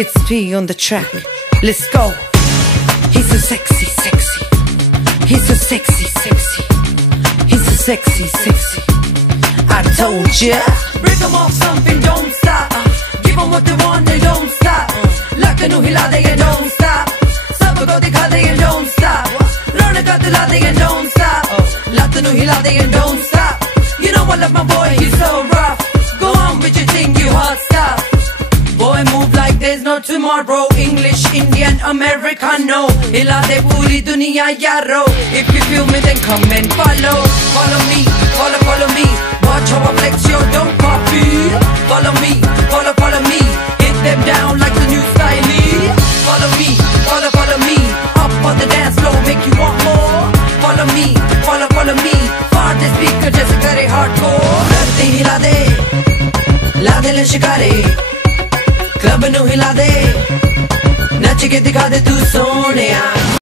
It's P on the track. Let's go. He's so sexy, sexy. He's so sexy, sexy. He's so sexy, sexy. I told ya. Break them off something, don't stop. Give them what they want, they don't stop. Lakanu hila de and don't stop. Sabko dikha de and don't stop. Ronak dila de and don't stop. Lakanu hila de and don't stop. You know I love my boy, he's so rough. Go on with your thing, you hot stuff. Boy move like there's no tomorrow. English, Indian, Americano. Hila de puri duniya yaro. If you feel me then come and follow. Follow me, follow me. Watch how I flex, yo, don't copy. Follow me, follow me. Hit them down like the new style. Follow me, follow me. Up on the dance floor, make you want more. Follow me, follow me. Far the speaker, just very hardcore. Rati hila de, la de le shikare. Club nu hila de, nach ke dikha de tu sonea.